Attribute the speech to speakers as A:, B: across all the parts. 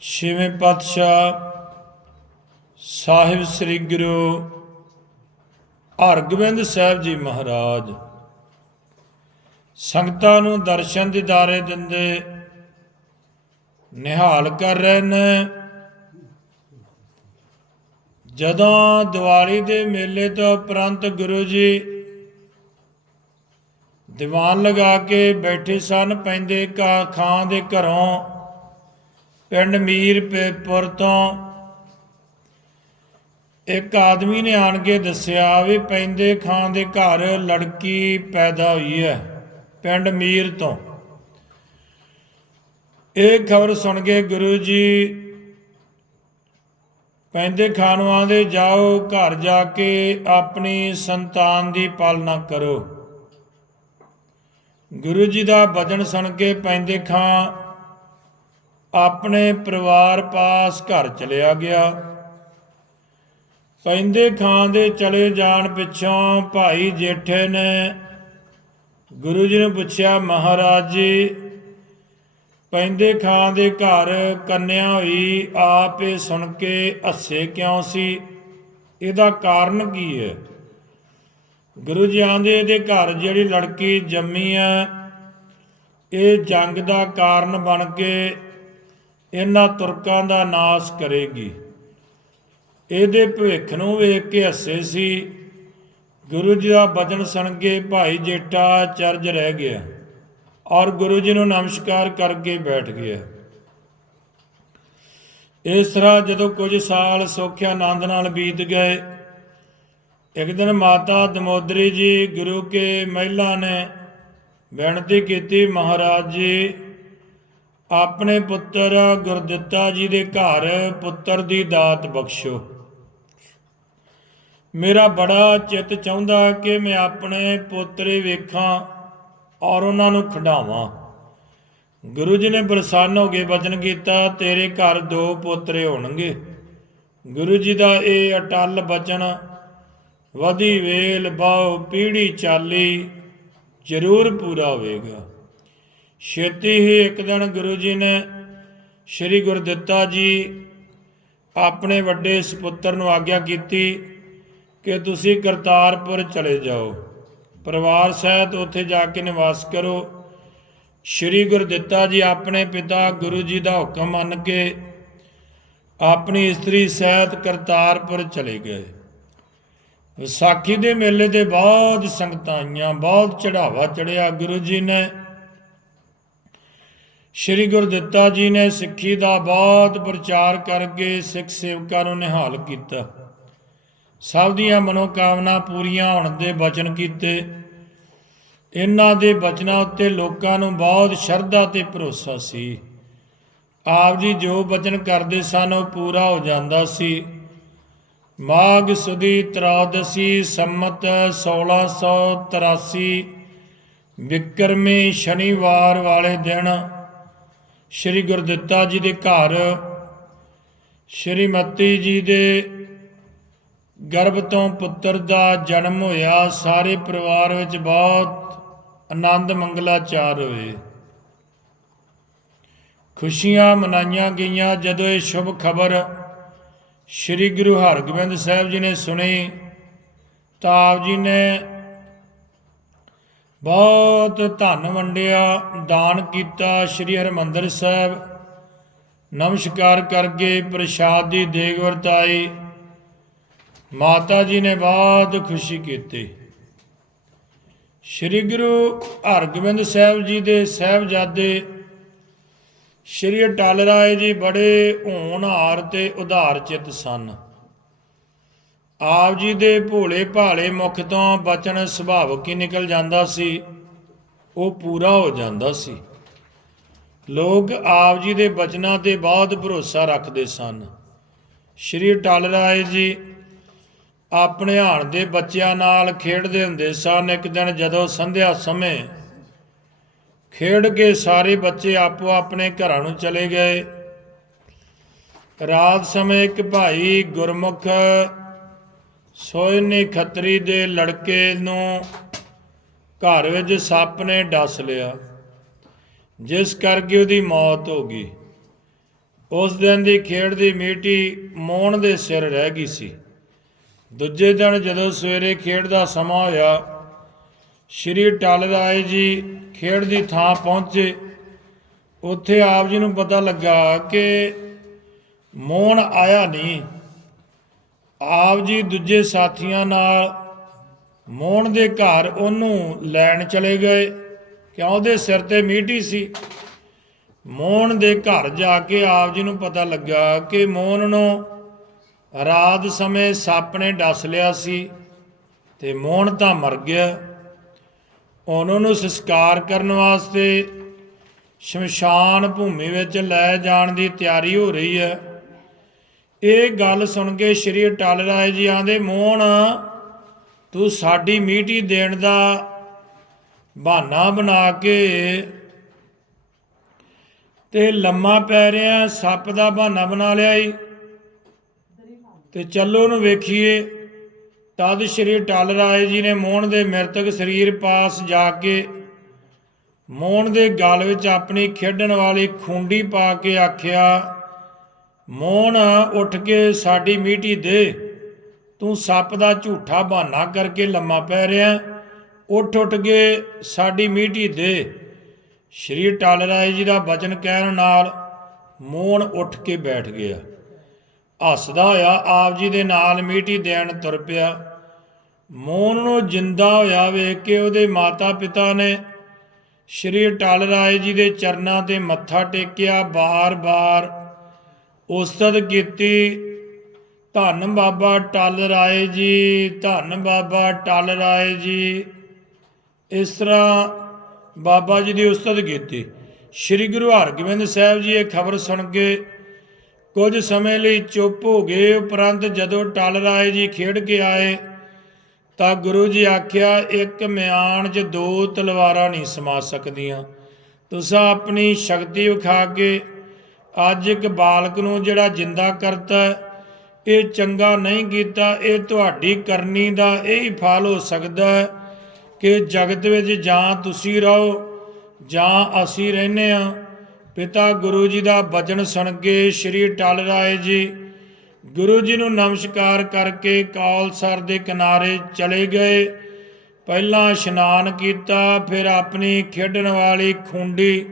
A: ਛੇਵੇਂ ਪਾਤਸ਼ਾਹ ਸਾਹਿਬ ਸ੍ਰੀ ਗੁਰੂ ਹਰਗੋਬਿੰਦ ਸਾਹਿਬ ਜੀ ਮਹਾਰਾਜ ਸੰਗਤਾਂ ਨੂੰ ਦਰਸ਼ਨ ਦਿਦਾਰੇ ਦਿੰਦੇ ਨਿਹਾਲ ਕਰ ਰਹੇ ਨੇ। ਜਦੋਂ ਦੀਵਾਲੀ ਦੇ ਮੇਲੇ ਤੋਂ ਉਪਰੰਤ ਗੁਰੂ ਜੀ ਦੀਵਾਨ ਲਗਾ ਕੇ ਬੈਠੇ ਸਨ, ਪੈਂਦੇ ਕਾ, ਖਾਂ ਦੇ ਘਰੋਂ। ਪਿੰਡ ਮੀਰਪੁਰ ਤੋਂ ਇੱਕ ਆਦਮੀ ਨੇ ਆਣ ਕੇ ਦੱਸਿਆ ਵੀ ਪੈਂਦੇ ਖਾਂ ਦੇ ਘਰ ਲੜਕੀ ਪੈਦਾ ਹੋਈ ਹੈ, ਪਿੰਡ ਮੀਰ ਤੋਂ। ਇਹ ਖਬਰ ਸੁਣ ਕੇ ਗੁਰੂ ਜੀ ਪੈਂਦੇ ਖਾਨ ਦੇ ਜਾਓ ਘਰ ਜਾ ਕੇ ਆਪਣੀ ਸੰਤਾਨ ਦੀ ਪਾਲਣਾ ਕਰੋ। ਗੁਰੂ ਜੀ ਦਾ ਬਚਨ ਸੁਣ ਕੇ ਪੈਂਦੇ ਖਾਂ ਆਪਣੇ ਪਰਿਵਾਰ ਪਾਸ ਘਰ ਚਲਿਆ ਗਿਆ। ਪੈਂਦੇ ਖਾਂ ਦੇ ਚਲੇ ਜਾਣ ਪਿੱਛੋਂ ਭਾਈ ਜੇਠੇ ਨੇ ਗੁਰੂ ਜੀ ਨੂੰ ਪੁੱਛਿਆ, ਮਹਾਰਾਜ ਜੀ, ਪੈਂਦੇ ਖਾਂ ਦੇ ਘਰ ਕੰਨਿਆ ਹੋਈ ਆਪ ਇਹ ਸੁਣ ਕੇ ਹੱਸੇ ਕਿਉਂ ਸੀ? ਇਹਦਾ ਕਾਰਨ ਕੀ ਹੈ? ਗੁਰੂ ਜੀ ਆਂਦੇ, ਇਹਦੇ ਘਰ ਜਿਹੜੀ ਲੜਕੀ ਜੰਮੀ ਹੈ, ਇਹ ਜੰਗ ਦਾ ਕਾਰਨ ਬਣ ਕੇ ਇਹਨਾਂ ਤੁਰਕਾਂ ਦਾ ਨਾਸ਼ ਕਰੇਗੀ। ਇਹਦੇ ਭਵਿੱਖ ਨੂੰ ਵੇਖ ਕੇ ਹੱਸੇ ਸੀ। ਗੁਰੂ ਜੀ ਦਾ ਬਚਨ ਸੁਣ ਕੇ ਭਾਈ ਜੇਠਾ ਚਰਜ ਰਹਿ ਗਿਆ ਔਰ ਗੁਰੂ ਜੀ ਨੂੰ ਨਮਸਕਾਰ ਕਰਕੇ ਬੈਠ ਗਿਆ। ਇਸ ਤਰ੍ਹਾਂ ਜਦੋਂ ਕੁਝ ਸਾਲ ਸੋਖਿਆ ਆਨੰਦ ਨਾਲ ਬੀਤ ਗਏ, ਇੱਕ ਦਿਨ ਮਾਤਾ ਦਮੋਦਰੀ ਜੀ ਗੁਰੂ ਕੇ ਮਹਿਲਾ ਨੇ ਬੇਨਤੀ ਕੀਤੀ, ਮਹਾਰਾਜ ਜੀ ਆਪਣੇ ਪੁੱਤਰ ਗੁਰਦਿੱਤਾ ਜੀ ਦੇ ਘਰ ਪੁੱਤਰ ਦੀ ਦਾਤ ਬਖਸ਼ੋ। ਮੇਰਾ ਬੜਾ ਚਿੱਤ ਚਾਹੁੰਦਾ ਕਿ ਮੈਂ ਆਪਣੇ ਪੋਤਰੇ ਵੇਖਾਂ ਔਰ ਉਹਨਾਂ ਨੂੰ ਖਿਡਾਵਾਂ। ਗੁਰੂ ਜੀ ਨੇ ਪ੍ਰਸੰਨ ਹੋ ਕੇ ਵਚਨ ਕੀਤਾ, ਤੇਰੇ ਘਰ ਦੋ ਪੋਤਰੇ ਹੋਣਗੇ। ਗੁਰੂ ਜੀ ਦਾ ਇਹ ਅਟਲ ਬਚਨ, ਵਧੀ ਵੇਲ ਬਾਉ ਪੀੜੀ ਚਾਲੀ, ਜ਼ਰੂਰ ਪੂਰਾ ਹੋਵੇਗਾ। ਛੇਤੀ ਹੀ ਇੱਕ ਦਿਨ ਗੁਰੂ ਜੀ ਨੇ ਸ੍ਰੀ ਗੁਰਦਿੱਤਾ ਜੀ ਆਪਣੇ ਵੱਡੇ ਸੁਪੁੱਤਰ ਨੂੰ ਆਗਿਆ ਕੀਤੀ ਕਿ ਤੁਸੀਂ ਕਰਤਾਰਪੁਰ ਚਲੇ ਜਾਓ। ਪਰਿਵਾਰ ਸਹਿਤ ਉੱਥੇ ਜਾ ਕੇ ਨਿਵਾਸ ਕਰੋ। ਸ੍ਰੀ ਗੁਰਦਿੱਤਾ ਜੀ ਆਪਣੇ ਪਿਤਾ ਗੁਰੂ ਜੀ ਦਾ ਹੁਕਮ ਮੰਨ ਕੇ ਆਪਣੀ ਇਸਤਰੀ ਸਹਿਤ ਕਰਤਾਰਪੁਰ ਚਲੇ ਗਏ। ਵਿਸਾਖੀ ਦੇ ਮੇਲੇ 'ਤੇ ਬਹੁਤ ਸੰਗਤਾਂ ਆਈਆਂ ਬਹੁਤ ਚੜਾਵਾ ਚੜਿਆ ਗੁਰੂ ਜੀ ਨੇ ਸ੍ਰੀ ਗੁਰਦਿੱਤਾ ਜੀ ਨੇ ਸਿੱਖੀ ਦਾ ਬਹੁਤ ਪ੍ਰਚਾਰ ਕਰਕੇ ਸਿੱਖ ਸੇਵਕਾਂ ਨੂੰ ਨਿਹਾਲ ਕੀਤਾ। ਸਭ ਦੀਆਂ ਮਨੋਕਾਮਨਾ ਪੂਰੀਆਂ ਹੋਣ ਦੇ ਬਚਨ ਕੀਤੇ। ਇਹਨਾਂ ਦੇ ਬਚਨਾਂ ਉੱਤੇ ਲੋਕਾਂ ਨੂੰ ਬਹੁਤ ਸ਼ਰਧਾ ਤੇ ਭਰੋਸਾ ਸੀ। ਆਪ ਜੀ ਜੋ ਬਚਨ ਕਰਦੇ ਸਨ ਉਹ ਪੂਰਾ ਹੋ ਜਾਂਦਾ ਸੀ। ਮਾਘ ਸੁਦੀ ਤਰਾਦਸੀ ਸੰਮਤ 1683 ਵਿਕਰਮੀ ਸ਼ਨੀਵਾਰ ਵਾਲੇ ਦਿਨ ਸ੍ਰੀ ਗੁਰਦਿੱਤਾ ਜੀ ਦੇ ਘਰ, ਸ਼੍ਰੀਮਤੀ ਜੀ ਦੇ ਗਰਭ ਤੋਂ ਪੁੱਤਰ ਦਾ ਜਨਮ ਹੋਇਆ, ਸਾਰੇ ਪਰਿਵਾਰ ਵਿੱਚ ਬਹੁਤ ਆਨੰਦ ਮੰਗਲਾਚਾਰ ਹੋਏ। ਖੁਸ਼ੀਆਂ ਮਨਾਈਆਂ ਗਈਆਂ ਜਦੋਂ ਇਹ ਸ਼ੁਭ ਖਬਰ ਸ੍ਰੀ ਗੁਰੂ ਹਰਗੋਬਿੰਦ ਸਾਹਿਬ ਜੀ ਨੇ ਸੁਣੀ, ਤਾਂ ਆਪ ਜੀ ਨੇ ਬਹੁਤ ਧਨ ਵੰਡਿਆ, ਦਾਨ ਕੀਤਾ ਸ੍ਰੀ ਹਰਮੰਦਰ ਸਾਹਿਬ। ਨਮਸਕਾਰ ਕਰਕੇ ਪ੍ਰਸ਼ਾਦ ਦੀ ਦੇਗ ਵਰਤਾਈ। ਮਾਤਾ ਜੀ ਨੇ ਬਹੁਤ ਖੁਸ਼ੀ ਕੀਤੀ। ਸ੍ਰੀ ਗੁਰੂ ਹਰਗੋਬਿੰਦ ਸਾਹਿਬ ਜੀ ਦੇ ਸਾਹਿਬਜ਼ਾਦੇ ਸ੍ਰੀ ਅਟਲ ਰਾਏ ਜੀ ਬੜੇ ਹੋਣਹਾਰ ਤੇ ਉਧਾਰ ਚਿੱਤ ਸਨ। ਆਪ ਜੀ ਦੇ ਭੋਲੇ ਭਾਲੇ ਮੁਖ ਤੋਂ ਬਚਨ ਸੁਭਾਵਕ ਹੀ ਨਿਕਲ ਜਾਂਦਾ ਸੀ? ਉਹ ਪੂਰਾ ਹੋ ਜਾਂਦਾ ਸੀ। ਲੋਕ ਆਪ ਜੀ ਦੇ ਬਚਨਾਂ ਤੇ ਬਹੁਤ ਭਰੋਸਾ ਰੱਖਦੇ ਸਨ। ਸ੍ਰੀ ਅਟਲ ਰਾਏ ਜੀ ਆਪਣੇ ਹਾਣ ਦੇ ਬੱਚਿਆਂ ਨਾਲ ਖੇਡਦੇ ਹੁੰਦੇ ਸਨ ਇੱਕ ਦਿਨ ਜਦੋਂ ਸੰਧਿਆ ਸਮੇਂ ਖੇਡ ਕੇ ਸਾਰੇ ਬੱਚੇ ਆਪੋ ਆਪਣੇ ਘਰਾਂ ਨੂੰ ਚਲੇ ਗਏ। ਰਾਤ ਸਮੇਂ ਇੱਕ ਭਾਈ ਗੁਰਮੁਖ ਸੋਇਨੇ ਖੱਤਰੀ ਦੇ ਲੜਕੇ ਨੂੰ ਘਰ ਵਿੱਚ ਸੱਪ ਨੇ ਡਸ ਲਿਆ। ਜਿਸ ਕਰਕੇ ਉਹਦੀ ਮੌਤ ਹੋ ਗਈ। ਉਸ ਦਿਨ ਦੀ ਖੇਡ ਦੀ ਮੀਟੀ ਮੋਹਣ ਦੇ ਸਿਰ ਰਹਿ ਗਈ ਸੀ। ਦੂਜੇ ਦਿਨ ਜਦੋਂ ਸਵੇਰੇ ਖੇਡ ਦਾ ਸਮਾਂ ਹੋਇਆ, ਸ਼੍ਰੀ ਟਲ ਰਾਏ ਜੀ ਖੇਡ ਦੀ ਥਾਂ ਪਹੁੰਚੇ। ਉੱਥੇ ਆਪ ਜੀ ਨੂੰ ਪਤਾ ਲੱਗਾ ਕਿ ਮੋਹਣ ਆਇਆ ਨਹੀਂ। ਆਪ ਜੀ ਦੂਜੇ ਸਾਥੀਆਂ ਨਾਲ ਮੋਹਣ ਦੇ ਘਰ ਉਹਨੂੰ ਲੈਣ ਚਲੇ ਗਏ। ਕਿਉਂ? ਉਹਦੇ ਸਿਰ ਤੇ ਮੀਟੀ ਸੀ। ਮੋਹਨ ਦੇ ਘਰ ਜਾ ਕੇ ਆਪ ਜੀ ਨੂੰ ਪਤਾ ਲੱਗਾ ਕਿ ਮੋਹਨ ਨੂੰ ਰਾਤ ਸਮੇਂ ਸੱਪ ਨੇ ਡਸ ਲਿਆ ਸੀ ਤੇ ਮੋਹਨ ਤਾਂ ਮਰ ਗਿਆ। ਉਹਨਾਂ ਨੂੰ ਸੰਸਕਾਰ ਕਰਨ ਵਾਸਤੇ ਸ਼ਮਸ਼ਾਨ ਭੂਮੀ ਵਿੱਚ ਲੈ ਜਾਣ ਦੀ ਤਿਆਰੀ ਹੋ ਰਹੀ ਹੈ। ਇਹ ਗੱਲ ਸੁਣ ਕੇ ਸ਼੍ਰੀ ਅਟਲ ਰਾਏ ਜੀ ਆਂਦੇ ਮੋਹਣ, ਤੂੰ ਸਾਡੀ ਮੀਟੀ ਦੇਣ ਦਾ ਬਹਾਨਾ ਬਣਾ ਕੇ ਤੇ ਲੰਮਾ ਪੈ ਰਿਆ ਸੱਪ ਦਾ ਬਹਾਨਾ ਬਣਾ ਲਿਆ ਈ। ਤੇ ਚੱਲੋ ਨੂੰ ਵੇਖੀਏ। ਤਦ ਸ਼੍ਰੀ ਟਲ ਰਾਏ ਜੀ ਨੇ ਮੋਹਣ ਦੇ ਮ੍ਰਿਤਕ ਸਰੀਰ ਪਾਸ ਜਾ ਕੇ ਮੋਹਣ ਦੇ ਗਲ ਵਿੱਚ ਆਪਣੀ ਖੇਡਣ ਵਾਲੀ ਖੁੰਡੀ ਪਾ ਕੇ ਆਖਿਆ ਮੋਹਣ ਉੱਠ ਕੇ ਸਾਡੀ ਮੀਟੀ ਦੇ। ਤੂੰ ਸੱਪ ਦਾ ਝੂਠਾ ਬਹਾਨਾ ਕਰਕੇ ਲੰਮਾ ਪੈ ਰਿਹਾ ਉੱਠ ਉੱਠ ਕੇ ਸਾਡੀ ਮੀਟੀ ਦੇ। ਸ਼੍ਰੀ ਟਾਲ ਰਾਏ ਜੀ ਦਾ ਬਚਨ ਕਹਿਣ ਨਾਲ ਮੋਹਨ ਉੱਠ ਕੇ ਬੈਠ ਗਿਆ। ਹੱਸਦਾ ਹੋਇਆ ਆਪ ਜੀ ਦੇ ਨਾਲ ਮੀਟੀ ਦੇਣ ਤੁਰ ਪਿਆ। ਮੋਹਨ ਨੂੰ ਜਿੰਦਾ ਹੋਇਆ ਵੇਖ ਕੇ ਉਹਦੇ ਮਾਤਾ ਪਿਤਾ ਨੇ ਸ਼੍ਰੀ ਟਾਲ ਰਾਏ ਜੀ ਦੇ ਚਰਨਾਂ ਤੇ ਮੱਥਾ ਟੇਕਿਆ ਬਾਰ-ਬਾਰ। ਉਸਤਤ ਕੀਤੀ। ਧੰਨ ਬਾਬਾ ਟਲ ਰਾਏ ਜੀ, ਧੰਨ ਬਾਬਾ ਟਲ ਰਾਏ ਜੀ। ਇਸ ਤਰ੍ਹਾਂ ਬਾਬਾ ਜੀ ਦੀ ਉਸਤਤ ਕੀਤੀ। ਸ੍ਰੀ ਗੁਰੂ ਹਰਗੋਬਿੰਦ ਸਾਹਿਬ ਜੀ ਇਹ ਖਬਰ ਸੁਣ ਕੇ ਕੁਝ ਸਮੇਂ ਲਈ ਚੁੱਪ ਹੋ ਗਏ। ਉਪਰੰਤ ਜਦੋਂ ਟਲ ਰਾਏ ਜੀ ਖੇਡ ਕੇ ਆਏ, ਤਾਂ ਗੁਰੂ ਜੀ ਆਖਿਆ, ਇੱਕ ਮਿਆਨ 'ਚ ਦੋ ਤਲਵਾਰਾਂ ਨਹੀਂ ਸਮਾ ਸਕਦੀਆਂ। ਤੁਸੀਂ ਆਪਣੀ ਸ਼ਕਤੀ ਵਿਖਾ ਕੇ ਅੱਜ ਇੱਕ ਬਾਲਕ ਨੂੰ ਜਿਹੜਾ ਜਿੰਦਾ ਕਰਤਾ ਇਹ ਚੰਗਾ ਨਹੀਂ ਕੀਤਾ, ਇਹ ਤੁਹਾਡੀ ਕਰਨੀ ਦਾ ਇਹ ਹੀ ਫਲ ਹੋ ਸਕਦਾ ਹੈ ਕਿ ਜਗਤ ਵਿੱਚ ਜਾਂ ਤੁਸੀਂ ਰਹੋ, ਜਾਂ ਅਸੀਂ ਰਹਿੰਦੇ ਆ ਪਿਤਾ ਗੁਰੂ ਜੀ ਦਾ ਬਚਨ ਸੁਣ ਕੇ ਸ੍ਰੀ ਟਲ ਰਾਏ ਜੀ ਗੁਰੂ ਜੀ ਨੂੰ ਨਮਸਕਾਰ ਕਰਕੇ ਕੌਲਸਰ ਦੇ ਕਿਨਾਰੇ ਚਲੇ ਗਏ। ਪਹਿਲਾਂ ਇਸ਼ਨਾਨ ਕੀਤਾ, ਫਿਰ ਆਪਣੀ ਖੇਡਣ ਵਾਲੀ ਖੁੰਡੀ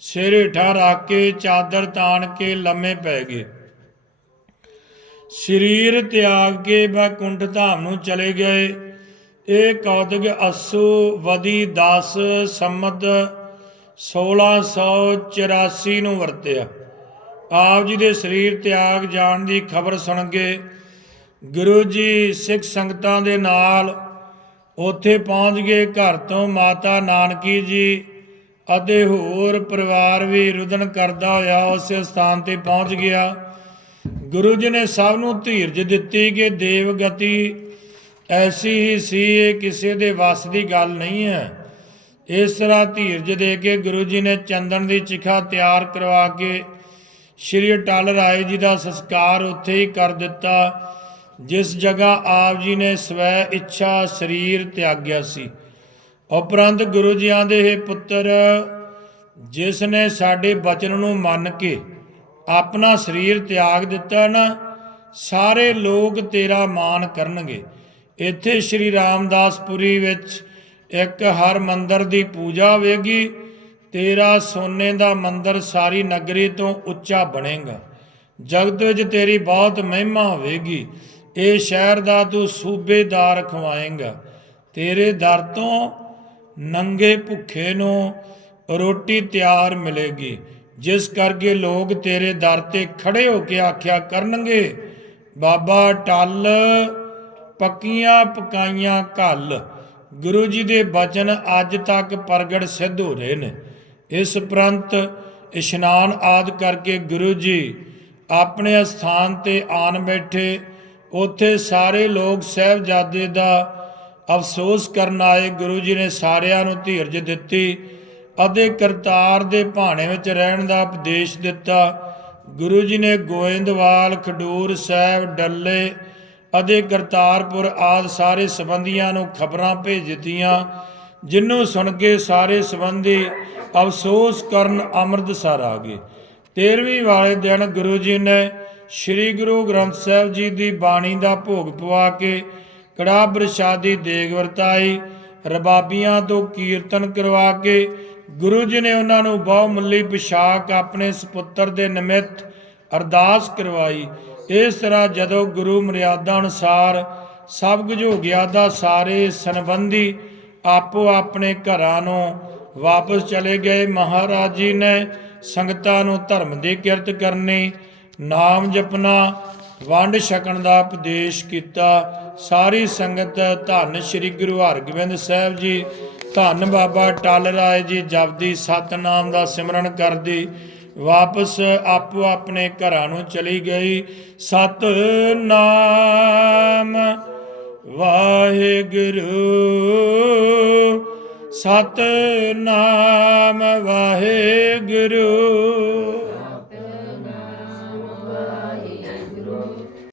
A: ਸਿਰ ਹੇਠਾਂ ਰੱਖ ਕੇ ਚਾਦਰ ਤਾਣ ਕੇ ਲੰਮੇ ਪੈ ਗਏ। ਸਰੀਰ ਤਿਆਗ ਕੇ ਬੈਕੁੰਠ ਧਾਮ ਨੂੰ ਚਲੇ ਗਏ। ਇਹ ਕੌਤਕ ਅਸੂ ਵਦੀ 10 ਸੰਮਤ 1684 ਨੂੰ ਵਰਤਿਆ। ਆਪ ਜੀ ਦੇ ਸਰੀਰ ਤਿਆਗ ਜਾਣ ਦੀ ਖਬਰ ਸੁਣ ਕੇ ਗੁਰੂ ਜੀ ਸਿੱਖ ਸੰਗਤਾਂ ਦੇ ਨਾਲ ਉੱਥੇ ਪਹੁੰਚ ਗਏ। ਘਰ ਤੋਂ ਮਾਤਾ ਨਾਨਕੀ ਜੀ ਅਤੇ ਹੋਰ ਪਰਿਵਾਰ ਵੀ ਰੁਦਨ ਕਰਦਾ ਹੋਇਆ ਉਸ ਸਥਾਨ ਤੇ ਪਹੁੰਚ ਗਿਆ। ਗੁਰੂ ਜੀ ਨੇ ਸਭ ਨੂੰ ਧੀਰਜ ਦਿੱਤੀ ਕਿ ਦੇਵ ਗਤੀ ਐਸੀ ਹੀ ਸੀ, ਇਹ ਕਿਸੇ ਦੇ ਵੱਸ ਦੀ ਗੱਲ ਨਹੀਂ ਹੈ। ਇਸ ਤਰ੍ਹਾਂ ਧੀਰਜ ਦੇ ਕੇ ਗੁਰੂ ਜੀ ਨੇ ਚੰਦਨ ਦੀ ਚਿਖਾ ਤਿਆਰ ਕਰਵਾ ਕੇ ਸ਼੍ਰੀ ਅਟਲ ਰਾਏ ਜੀ ਦਾ ਸੰਸਕਾਰ ਉੱਥੇ ਹੀ ਕਰ ਦਿੱਤਾ, ਜਿਸ ਜਗ੍ਹਾ ਆਪ ਜੀ ਨੇ ਸਵੈ ਇੱਛਾ ਸਰੀਰ ਤਿਆਗਿਆ ਸੀ। ਉਪਰੰਤ ਗੁਰੂ ਜੀਆਂ ਦੇ ਇਹ ਪੁੱਤਰ, ਜਿਸ ਨੇ ਸਾਡੇ ਬਚਨ ਨੂੰ ਮੰਨ ਕੇ ਆਪਣਾ ਸਰੀਰ ਤਿਆਗ ਦਿੱਤਾ ਨਾ, ਸਾਰੇ ਲੋਕ ਤੇਰਾ ਮਾਣ ਕਰਨਗੇ। ਇੱਥੇ ਸ਼੍ਰੀ ਰਾਮਦਾਸਪੁਰੀ ਵਿੱਚ ਇੱਕ ਹਰ ਮੰਦਰ ਦੀ ਪੂਜਾ ਹੋਵੇਗੀ ਤੇਰਾ ਸੋਨੇ ਦਾ ਮੰਦਰ ਸਾਰੀ ਨਗਰੀ ਤੋਂ ਉੱਚਾ ਬਣੇਗਾ। ਜਗਤ ਵਿੱਚ ਤੇਰੀ ਬਹੁਤ ਮਹਿਮਾ ਹੋਵੇਗੀ। ਇਹ ਸ਼ਹਿਰ ਦਾ ਤੂੰ ਸੂਬੇਦਾਰ ਖਵਾਏਂਗਾ। ਤੇਰੇ ਦਰ ਤੋਂ ਨੰਗੇ ਭੁੱਖੇ ਨੂੰ ਰੋਟੀ ਤਿਆਰ ਮਿਲੇਗੀ। ਜਿਸ ਕਰਕੇ ਲੋਕ ਤੇਰੇ ਦਰ ਤੇ ਖੜੇ ਹੋ ਕੇ ਆਖਿਆ ਕਰਨਗੇ, ਬਾਬਾ, ਟੱਲ, ਪੱਕੀਆਂ ਪਕਾਈਆਂ ਘੱਲ। ਗੁਰੂ ਜੀ ਦੇ ਬਚਨ ਅੱਜ ਤੱਕ ਪ੍ਰਗਟ ਸਿੱਧ ਹੋ ਰਹੇ ਨੇ। ਇਸ ਉਪਰੰਤ ਇਸ਼ਨਾਨ ਆਦ ਕਰਕੇ ਗੁਰੂ ਜੀ ਆਪਣੇ ਸਥਾਨ ਤੇ ਆਨ ਬੈਠੇ। ਉੱਥੇ ਸਾਰੇ ਲੋਕ ਸਹਿਬਜ਼ਾਦੇ ਦਾ ਅਫਸੋਸ ਕਰਨ ਆਏ ਗੁਰੂ ਜੀ ਨੇ ਸਾਰਿਆਂ ਨੂੰ ਧੀਰਜ ਦਿੱਤੀ। ਅਤੇ ਕਰਤਾਰ ਦੇ ਭਾਣੇ ਵਿੱਚ ਰਹਿਣ ਦਾ ਉਪਦੇਸ਼ ਦਿੱਤਾ। ਗੁਰੂ ਜੀ ਨੇ ਗੋਇੰਦਵਾਲ, ਖਡੂਰ ਸਾਹਿਬ, ਡੱਲੇ ਅਤੇ ਕਰਤਾਰਪੁਰ ਆਦ ਸਾਰੇ ਸੰਬੰਧੀਆਂ ਨੂੰ ਖਬਰਾਂ ਭੇਜ ਦਿੱਤੀਆਂ, ਜਿੰਨੂੰ ਸੁਣ ਕੇ ਸਾਰੇ ਸੰਬੰਧੀ ਅਫਸੋਸ ਕਰਨ ਅੰਮ੍ਰਿਤਸਰ ਆ ਗਏ। 13ਵੀਂ ਵਾਲੇ ਦਿਨ ਗੁਰੂ ਜੀ ਨੇ ਸ੍ਰੀ ਗੁਰੂ ਗ੍ਰੰਥ ਸਾਹਿਬ ਜੀ ਦੀ ਬਾਣੀ ਦਾ ਭੋਗ ਪਵਾ ਕੇ ਕੜਾ ਪ੍ਰਸ਼ਾਦੀ ਦੇਗ ਵਰਤਾਈ, ਰਬਾਬੀਆਂ ਤੋਂ ਕੀਰਤਨ ਕਰਵਾ ਕੇ ਗੁਰੂ ਜੀ ਨੇ ਉਹਨਾਂ ਨੂੰ ਬਹੁਮੁੱਲੀ ਪਿਸ਼ਾਕ ਆਪਣੇ ਸੁਪੁੱਤਰ ਦੇ ਨਿਮਿਤ ਅਰਦਾਸ ਕਰਵਾਈ। ਇਸ ਤਰ੍ਹਾਂ ਜਦੋਂ ਗੁਰੂ ਮਰਿਆਦਾ ਅਨੁਸਾਰ ਸਭ ਕੁਝ ਹੋ ਗਿਆ ਦਾ ਸਾਰੇ ਸੰਬੰਧੀ ਆਪੋ ਆਪਣੇ ਘਰਾਂ ਨੂੰ ਵਾਪਸ ਚਲੇ ਗਏ। ਮਹਾਰਾਜ ਜੀ ਨੇ ਸੰਗਤਾਂ ਨੂੰ ਧਰਮ ਦੀ ਕਿਰਤ ਕਰਨੀ, ਨਾਮ ਜਪਣਾ ਵੰਡ ਛਕਣ ਦਾ ਉਪਦੇਸ਼ ਕੀਤਾ। ਸਾਰੀ ਸੰਗਤ ਧੰਨ ਸ੍ਰੀ ਗੁਰੂ ਹਰਗੋਬਿੰਦ ਸਾਹਿਬ ਜੀ, ਧੰਨ ਬਾਬਾ ਟਲ ਰਾਏ ਜੀ ਜਪਦੀ ਸਤਨਾਮ ਦਾ ਸਿਮਰਨ ਕਰਦੀ। ਵਾਪਸ ਆਪੋ ਆਪਣੇ ਘਰਾਂ ਨੂੰ ਚਲੀ ਗਈ। ਸਤਨਾਮ ਵਾਹਿਗੁਰੂ ਸਤਨਾਮ ਵਾਹਿਗੁਰੂ।